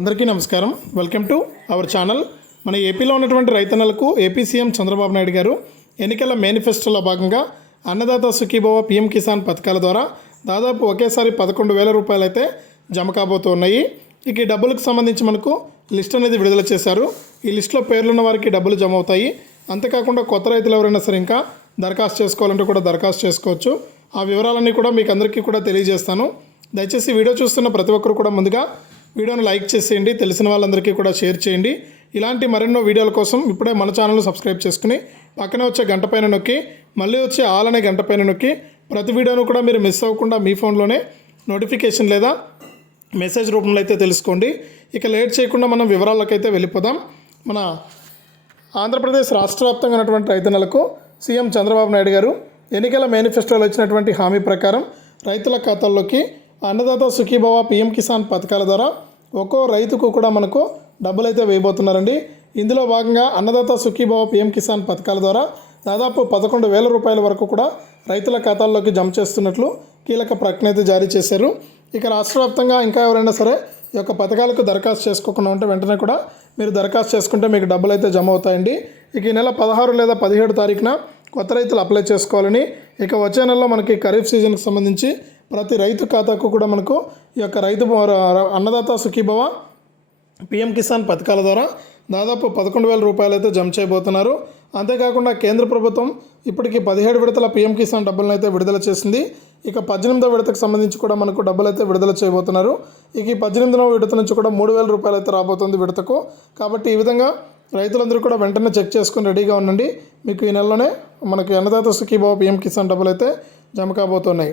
అందరికీ నమస్కారం. Welcome to our channel మన ఏపీలో ఉన్నటువంటి రైతన్నలకు ఏపీ సీఎం చంద్రబాబు నాయుడు గారు ఎన్నికల మేనిఫెస్టోలో భాగంగా అన్నదాత సుఖీభవ పీఎం కిసాన్ పథకాల ద్వారా దాదాపు ఒకేసారి పదకొండు వేల రూపాయలు అయితే జమ కాబోతున్నాయి. ఇక ఈ డబ్బులకు సంబంధించి మనకు లిస్ట్ అనేది విడుదల చేశారు. ఈ లిస్టులో పేర్లున్న వారికి డబ్బులు జమ అవుతాయి. అంతేకాకుండా కొత్త రైతులు ఎవరైనా సరే ఇంకా దరఖాస్తు చేసుకోవాలంటే కూడా దరఖాస్తు చేసుకోవచ్చు. ఆ వివరాలన్నీ కూడా మీకు అందరికీ కూడా తెలియజేస్తాను. దయచేసి వీడియో చూస్తున్న ప్రతి ఒక్కరు కూడా ముందుగా వీడియోను లైక్ చేసేయండి తెలిసిన వాళ్ళందరికీ కూడా షేర్ చేయండి. ఇలాంటి మరెన్నో వీడియోల కోసం ఇప్పుడే మన ఛానల్ను సబ్స్క్రైబ్ చేసుకుని పక్కనే వచ్చే గంట పైన నొక్కి మళ్ళీ వచ్చే ఆల్ అనే గంట పైన నొక్కి ప్రతి వీడియోను కూడా మీరు మిస్ అవ్వకుండా మీ ఫోన్లోనే నోటిఫికేషన్ లేదా మెసేజ్ రూపంలో అయితే తెలుసుకోండి. ఇక లేట్ చేయకుండా మనం వివరాలకైతే వెళ్ళిపోదాం. మన ఆంధ్రప్రదేశ్ రాష్ట్ర వ్యాప్తంగా ఉన్నటువంటి రైతన్నలకు సీఎం చంద్రబాబు నాయుడు గారు ఎన్నికల మేనిఫెస్టోలో ఇచ్చినటువంటి హామీ ప్రకారం రైతుల ఖాతాల్లోకి అన్నదాత సుఖీభవ పీఎం కిసాన్ పథకాల ద్వారా ఒక్కో రైతుకు కూడా మనకు డబ్బులు అయితే వేయబోతున్నారండి. ఇందులో భాగంగా అన్నదాత సుఖీభవ పీఎం కిసాన్ పథకాల ద్వారా దాదాపు పదకొండు వేల రూపాయల వరకు కూడా రైతుల ఖాతాల్లోకి జమ చేస్తున్నట్లు కీలక ప్రకటన అయితే జారీ చేశారు. ఇక రాష్ట్ర వ్యాప్తంగా ఇంకా ఎవరైనా సరే ఈ యొక్క పథకాలకు దరఖాస్తు చేసుకోకుండా ఉంటే వెంటనే కూడా మీరు దరఖాస్తు చేసుకుంటే మీకు డబ్బులు అయితే జమ అవుతాయండి. ఇక ఈ నెల పదహారు లేదా పదిహేడు తారీఖున కొత్త రైతులు అప్లై చేసుకోవాలని ఇక వచ్చే నెలలో మనకి ఖరీఫ్ సీజన్కి సంబంధించి ప్రతి రైతు ఖాతాకు కూడా మనకు ఈ యొక్క రైతు అన్నదాత సుఖీభవ పిఎం కిసాన్ పథకాల ద్వారా దాదాపు పదకొండు వేల రూపాయలు అయితే జమ చేయబోతున్నారు. అంతేకాకుండా కేంద్ర ప్రభుత్వం ఇప్పటికి పదిహేడు విడతల పిఎం కిసాన్ డబ్బులను అయితే విడుదల చేసింది. ఇక పద్దెనిమిదో విడతకు సంబంధించి కూడా మనకు డబ్బులు అయితే విడుదల చేయబోతున్నారు. ఇక ఈ పద్దెనిమిదవ విడత నుంచి కూడా మూడు వేల రూపాయలు అయితే రాబోతుంది విడతకు. కాబట్టి ఈ విధంగా రైతులందరూ కూడా వెంటనే చెక్ చేసుకుని రెడీగా ఉండండి. మీకు ఈ నెలలోనే మనకి అన్నదాత సుఖీభావ పిఎం కిసాన్ డబ్బులు అయితే జమ కాబోతున్నాయి.